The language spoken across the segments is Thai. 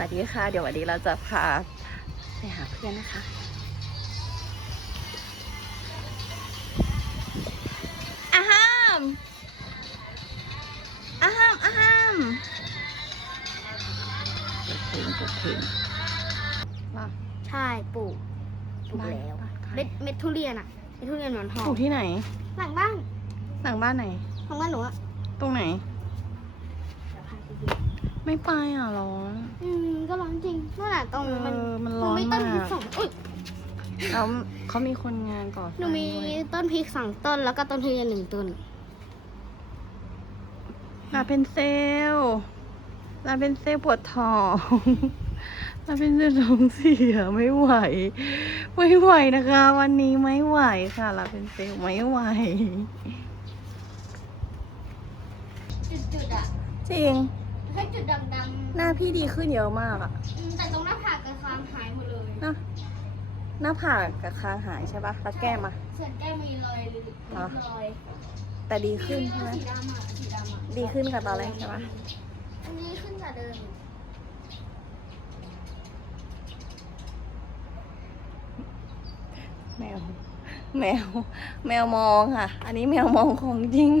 วัสดีค่ะ เดี๋ยววันนี้เราจะพาไปหาเพื่อนนะคะ อาฮามอาฮามอาฮามเปิดเพลงเปิดเพลงว้าวใช่ปลูกปลูกบ้านแล้วบ้านใครเม็ดเม็ดทุเรียนอะเม็ดทุเรียนหมอนทองปลูกที่ไหน หลังบ้าน หลังบ้านไหน หลังบ้านหนูอะตรงไหน เดี๋ยวพาไปดู ไม่ไปอะร้อนอืมก็ร้อนจริงนั่นแหละตรงเอมันอมันหนูร้อนมีต้นมาพริกกสองอุ้ยแล้วเขามีคนงานก่อสหนูร้างมีด้วยต้นพริกสองต้นแล้วก็ต้นทุเรียนหนึ่งต้น ลาเป็นเซลลลาเป็นเซลลปวดท้องลาเป็นเซลลท้องเสียไม่ไหว ไม่ไหวนะคะ วันนี้ไม่ไหวค่ะลาเป็นเซลลไม่ไหว จุดๆอะจริง แค่จุดดำๆหน้าพี่ดีขึ้นเยอะมากอะอืมแต่ตรงหน้าผากกับคางหายหมดเลย นะหน้าผากกับคางหายใช่ปะแล้วแก้มอะ ส่วนแก้มมีรอยริเหรอ รอยแต่ดีขึ้นใช่ไหม สีดำอะสีดำอะดีขึ้นกว่าตอนแรกใช่ปะ อันนี้ขึ้นกว่าเดิมแมว แมว แมวมองค่ะ อันนี้แมวมองของจริง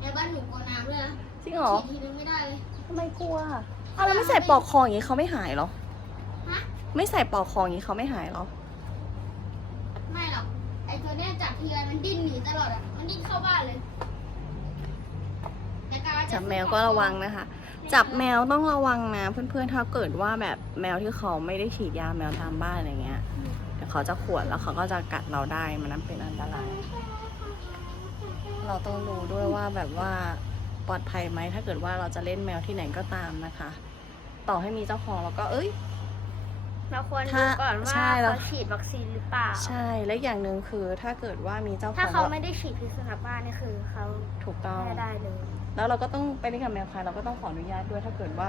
ในบ้านหนูกลัวน้ำด้วยนะ จริงเหรอฉีดทีนึงไม่ได้เลย ทำไมกลัวอ้าวแล้วไม่ใส่ปลอกคออย่างนี้เขาไม่หายเหรอฮะ ไม่ใส่ปลอกคออย่างนี้เขาไม่หายเหรอไม่หรอก ไอ้ตัวเนี้ยจับทีไรมันดิ้นหนีตลอดอะ มันดิ้นเข้าบ้านเลยแต่การจับแมวก็ระวังนะคะ จับแมวต้องระวังนะ เพื่อนๆถ้าเกิดว่าแบบแมวที่เขาไม่ได้ฉีดยาแมวตามบ้านอะไรเงี้ยเดี๋ยวเขาจะขวนแล้วเขาก็จะกัดเราได้มันนั้นเป็นอันตราย เราต้องดูด้วยว่าแบบว่า ปลอดภัยไหมถ้าเกิดว่าเราจะเล่นแมวที่ไหนก็ตามนะคะ ต่อให้มีเจ้าของเราก็เอ้ย เราควรถ้าดูก่อนว่าใช่แล้วเขาฉีดวัคซีนหรือเปล่า ใช่และอีกอย่างหนึ่งคือถ้าเกิดว่ามีเจ้าขถ้าองเขาเราไม่ได้ฉีดพิษสุนัขบ้านี่คือเขาถูกต้อง ไม่ได้เลยแล้วเราก็ต้องไปเล่นกับแมวใครเราก็ต้องขออนุญาตด้วยถ้าเกิดว่า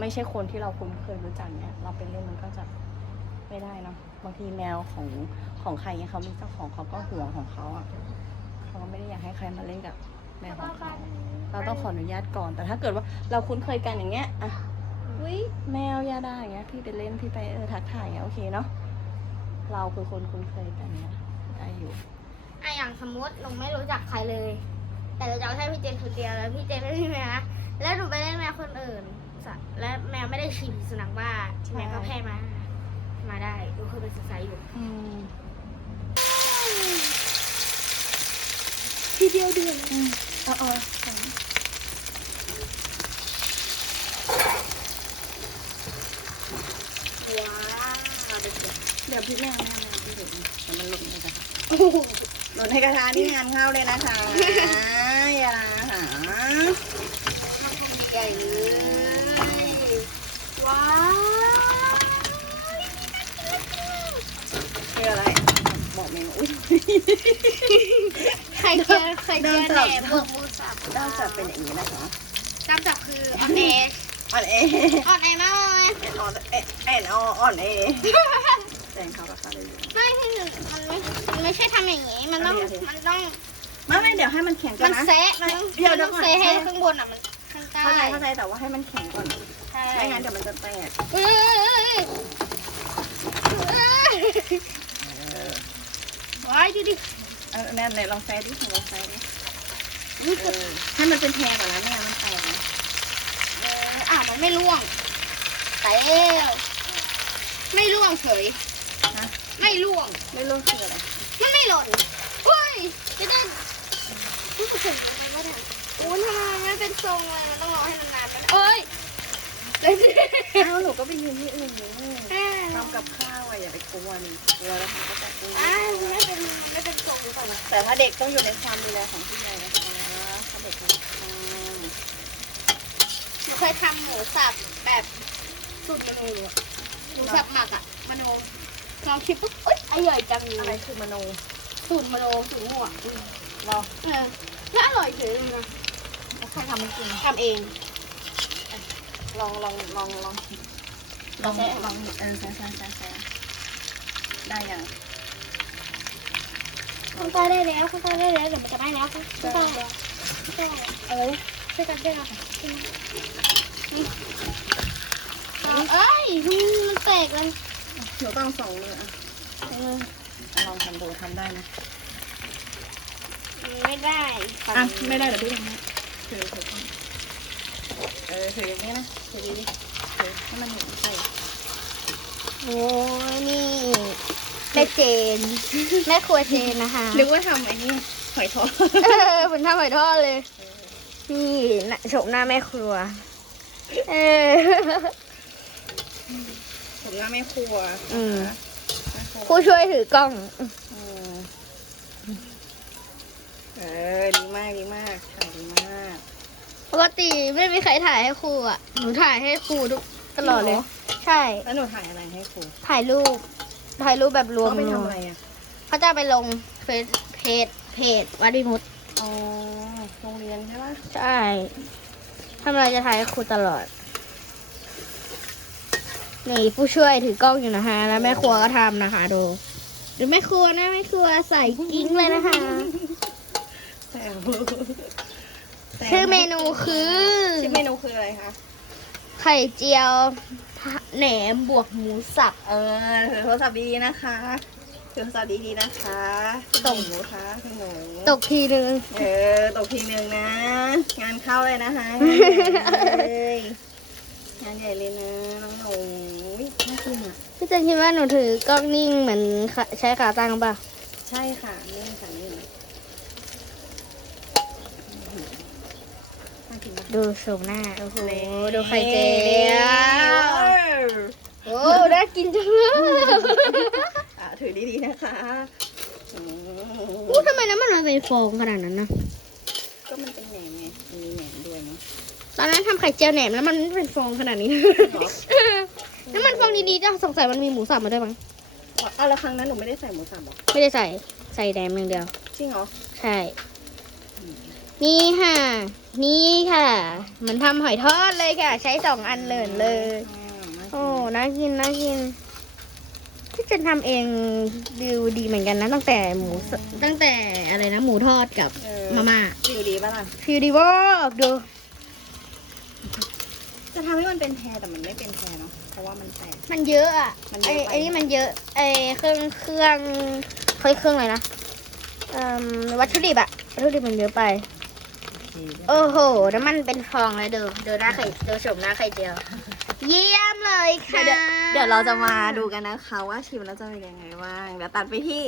ไม่ใช่คนที่เราคุ้นเคยรู้จักเนี่ยเราไปเล่นมันก็จะไม่ได้เนาะบางทีแมวของของใครเนี่ยเขามีเจ้าของเขาก็ห่วงของเขาอะเขาก็ไม่ได้อยากให้ใครมาเล่นกับ แมวของเขาเราต้องขออนุญาตก่อน แต่ถ้าเกิดว่าเราคุ้นเคยกันอย่างเงี้ยอะอุ้ยแมวยาดาอย่างเงี้ยพี่ไปเล่นพี่ไปเออทักทายอย่างเงี้ยโอเคเนาะเราคือคนคุ้นเคยกันเนี่ยได้อยู่ไอะอย่างสมมติหนูไม่รู้จักใครเลย แต่เราจะเอาแค่พี่เจนคนเดียวแล้วพี่เจนไม่มีแมวนะแล้วหนูไปเล่นแมวคนอื่นสัตว์และแมวไม่ได้ฉีดพิษสุนัขบ้าใช่แมวก็แพร่มา มาได้ดูเคยไปศึกษาอยู่อืมทีเดียวเดือน อืมเอ๋อาเดี๋ยวพี่แมวแมวแมวพี่เดี๋ยวเดี๋ยวมันหล่นในกระทะหล่นในกระทะนี่งานเข้าเลยนะคะอย่าหามันคงใหญ่เลยว้าวคืออะไรบอกเมนูอุ้ย ข่เจียวไข่เจียวแหนมบวกหมูสับนอกจากเป็นอย่างนี้นะคะตามจับคือออนแอร์อ่อนเอออนแอร์มากเลยแอนออนเอแอนอ่อนเอแจงเขาราคาเลยไม่พี่หนึ่งมันไม่มันไม่ใช่ทำอย่างนี้ มันต้องอันนี้มันต้องไม่ไม่เดี๋ยวให้มันแข็งก่อมันนนะเซะมันเดี๋ยวมันเดี๋ต้ยวองก่อนเซะให้ข้างบนอะมันข้างใต้เข้าใจเข้าใจแต่ว่าให้มันแข็งก่อนใช่ไม่งั้นเดี๋ยวมันจะแตกเอ้ยเอ้ยเออว้ายดิดิ เออแน่นเลยลองแซะดิลองแซะดินี่คือให้มันเป็นแพงก่อนนะไม่มันแตกนะเอออะมันไม่ร่วงแต่ไม่ร่วงเฉยนะไม่ร่วง ไม่รู้คืออะไรมันไม่หล่นเฮ้ยจะได้รู้สึกยังไงวะเนี่ยโอ้ยทำไมมันไม่เป็นทรงเลยมันต้องรอให้มันนานกันเอ้ยเล่นดิอ้าหนูก็ไปยืนที่อื่นอยู่อ่าทำกับข้าว อย่าไปกลัวนี่กลัวแล้วมันก็จะกลัวอ่ามันไม่เป็นไม่เป็นทรงหรือเปล่านะแต่ถ้าเด็กต้องอยู่ในความดูแลของผู้ใหญ่นะคะถ้าเด็กทำหนูเคยทำหมูสับแบบสูตรมโนอะหมูสับหมักอะมโนลองคิดปุ๊บเอ้ยอร่อยจังเลอะไรยคือมโนสูตรมโนสูตรมั่วอืมเราเออแล้วอร่อยเฉยเลยนะใครทำมันจริงทำเองลองลองลองลองลองลองเออใช่ใช่ใช่ใช่ ได้ยังคุณตาได้แล้วคุณตาได้แล้วเดี๋ยวมันจะได้แล้วคุณตาคุณตาเอ้ยช่วยกันช่วยกันเอ้ยมันแตกเลยหนูต้องสองมืออะให้มืออะลองทำดูทำได้นะไม่ได้อะไม่ได้เดี๋ยวพี่ทำให้ถือถือก่อนเออถืออย่างนี้นะถือดีๆถือให้มันเห็นใช่โอ้ยนี่แม่เจน แม่ครัวเจนนะคะนึกว่าทำไอ้นี่หอยทอดเออเป็นท่าหอยทอดเลย นี่น่ะโฉมหน้าแม่ครัว เออผมหน้าไม่ครัวอืมแม่ครัวผู้ช่วยถือกล้องอืมเออ ดีมากดีมากถ่ายดีมากปกติไม่มีใครถ่ายให้ครูอะ หนูถ่ายให้ครูทุกตลอดเลย ใช่ แล้วหนูถ่ายอะไรให้ครู ถ่ายรูป ถ่ายรูปแบบรวมเขาไปทำอะไรอะเขาจะไปลงเฟซเพจเพจวัดดิมุตอ๋อโรงเรียนใช่ปะใช่ทำอะไรจะถ่ายให้ครูตลอด นี่ผู้ช่วยถือกล้องอยู่นะคะ แล้วแม่ครัวก็ทำนะคะดูดูแม่ครัวนะแม่ครัวใส่กิ้งเลยนะคะ แซวแซวชื่อเมนูคือ ชื่อเมนูคืออะไรคะ ไข่เจียว แหนมบวกหมูสับ เออถือโทรศัพท์ดีๆนะคะถือโทรศัพท์ดีๆนะคะตกหนูคะคุณหนูตกทีนึงเออตกทีหนึ่งนะ งานเข้าเลยนะคะงานใหญ่เลยงานใหญ่เลยนะน้องหนูอุ๊ยน่ากินอะพี่เจนคิดว่าหนูถือกล้องนิ่งเหมือนขาใช้ขาตั้งป่ะ ใช่ค่ะนี่ค่ะนี่น่ากินมากดูโฉมหน้า โอ้โหนี่ดูไข่เจียวโอ้น่ากินจังเลยอะถือดีๆนะคะอืมอู้ทำไมน้ำมันมันเป็นฟองขนาดนั้นนะ ก็มันเป็นแหนมไงมันมีแหนมด้วยเนาะตอนนั้นทำไข่เจียวแหนมแล้วมันไม่เป็นฟองขนาดนี้เหรอน้ำมันฟองดีๆจ้ะสงสัยมันมีหมูสับมาด้วยมั้งเอาละครั้งนั้นหนูไม่ได้ใส่หมูสับหรอ ไม่ได้ใส่ ใส่แหนมอย่างเดียว จริงเหรอ ใช่ นี่ค่ะ นี่ค่ะ มันทำหอยทอดเลยค่ะ ใช้สองอันเลยเลยอืมน่ากินโอ้น่ากินน่ากิน ที่จะทำเองดูดีเหมือนกันนะ ตั้งแต่หมูสตั้งแต่อะไรนะ หมูทอดกับเออ มาม่าฟิวดีปะล่ะ ฟิวดีวอกดู จะทำให้มันเป็นแพรแต่มันไม่เป็นแพรเนาะ เพราะว่ามันแตก มันเยอะอะมันไอเยอะไป ไอนี่มันเยอะไอเครื่องเครื่องเครื่องเครื่องอะไรนะเอ่มวัตถุดิบอะวัตถุดิบมันเยอะไป โอ้โห น้ำมันเป็นฟองเลยเดูดูหน้าไข่ดูชมหน้าไข่เจียว เยี่ยมเลยค่ะเดี๋ยวเดี๋ยวเราจะมาดูกันนะคะว่าชิมแล้วจะเป็นยังไงบ้างเดี๋ยวตัดไปที่